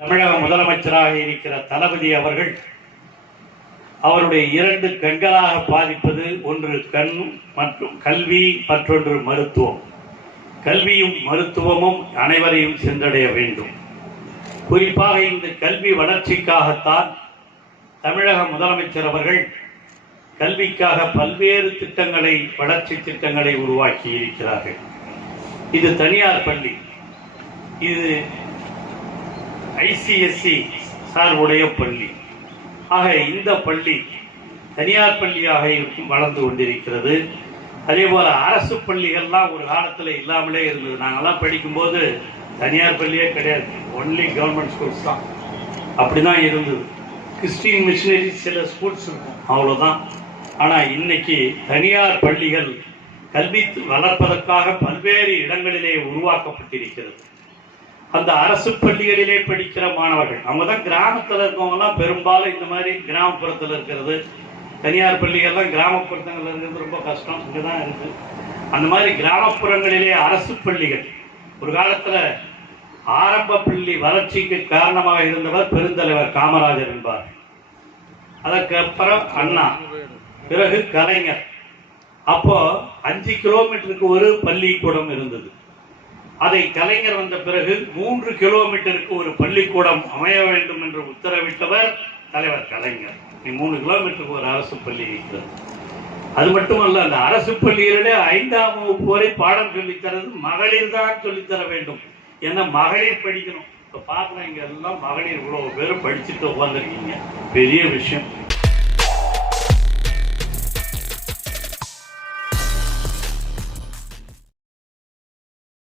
தமிழக முதலமைச்சராக இருக்கிற தளபதி அவர்கள் அவருடைய இரண்டு கண்களாக பாதிப்பது ஒன்று கண் மற்றும் கல்வி மற்றொன்று மருத்துவம். கல்வியும் மருத்துவமும் அனைவரையும் சென்றடைய வேண்டும். குறிப்பாக இந்த கல்வி வளர்ச்சிக்காகத்தான் தமிழக முதலமைச்சர் அவர்கள் கல்விக்காக பல்வேறு திட்டங்களை வளர்ச்சி திட்டங்களை உருவாக்கி இருக்கிறார்கள் இது தனியார் பள்ளி. இது ஐசிஎஸ்சி சார்புடைய பள்ளி. ஆக இந்த பள்ளி தனியார் பள்ளியாக வளர்ந்து கொண்டிருக்கிறது. அதே போல் அரசு பள்ளிகள்லாம் ஒரு காலத்தில் இல்லாமலே இருந்தது. நாங்கள்லாம் படிக்கும்போது தனியார் பள்ளியே கிடையாது. ஒன்லி கவர்மெண்ட் ஸ்கூல்ஸ் தான். அப்படி தான் இருந்தது. கிறிஸ்டின் மிஷினரி சில ஸ்கூல்ஸ் இருக்கும். அவ்வளோதான் ஆனால் இன்னைக்கு தனியார் பள்ளிகள் கல்வி வளர்ப்பதற்காக பல்வேறு இடங்களிலே உருவாக்கப்பட்டிருக்கிறது. அந்த அரசு பள்ளிகளிலே படிக்கிற மாணவர்கள் அவங்க தான் கிராமத்தில் இருக்கவங்கலாம் பெரும்பாலும் இந்த மாதிரி கிராமப்புறத்தில் இருக்கிறது. தனியார் பள்ளிகள்லாம் கிராமப்புறத்தில் இருக்கிறது ரொம்ப கஷ்டம் இங்கே தான் இருக்குது அந்த மாதிரி கிராமப்புறங்களிலே அரசு பள்ளிகள் ஒரு காலத்தில் ஆரம்ப பள்ளி வளர்ச்சிக்கு காரணமாக இருந்தவர் பெருந்தலைவர் காமராஜர் என்பார். அதற்கப்புறம் அண்ணா பிறகு கலைஞர். அப்போ அஞ்சு கிலோமீட்டருக்கு ஒரு பள்ளிக்கூடம் இருந்தது. அதை கலைஞர் வந்த பிறகு மூன்று கிலோமீட்டருக்கு ஒரு பள்ளிக்கூடம் அமைய வேண்டும் என்று உத்தரவிட்டவர் தலைவர் கலைஞர். நீ மூணு கிலோமீட்டருக்கு ஒரு அரசு பள்ளி இருக்கிறது. அது மட்டுமல்ல அந்த அரசு பள்ளிகளிலே ஐந்தாம் வகுப்பு வரை பாடம் சொல்லித் தரது மகளிர் தான் சொல்லித் தர வேண்டும். ஏன்னா மகளிர் படிக்கணும். இப்ப பார்க்கலாம் இங்க எல்லாம் மகளிர் இவ்வளவு பேரும் படிச்சுட்டு உட்காந்துருக்கீங்க பெரிய விஷயம்.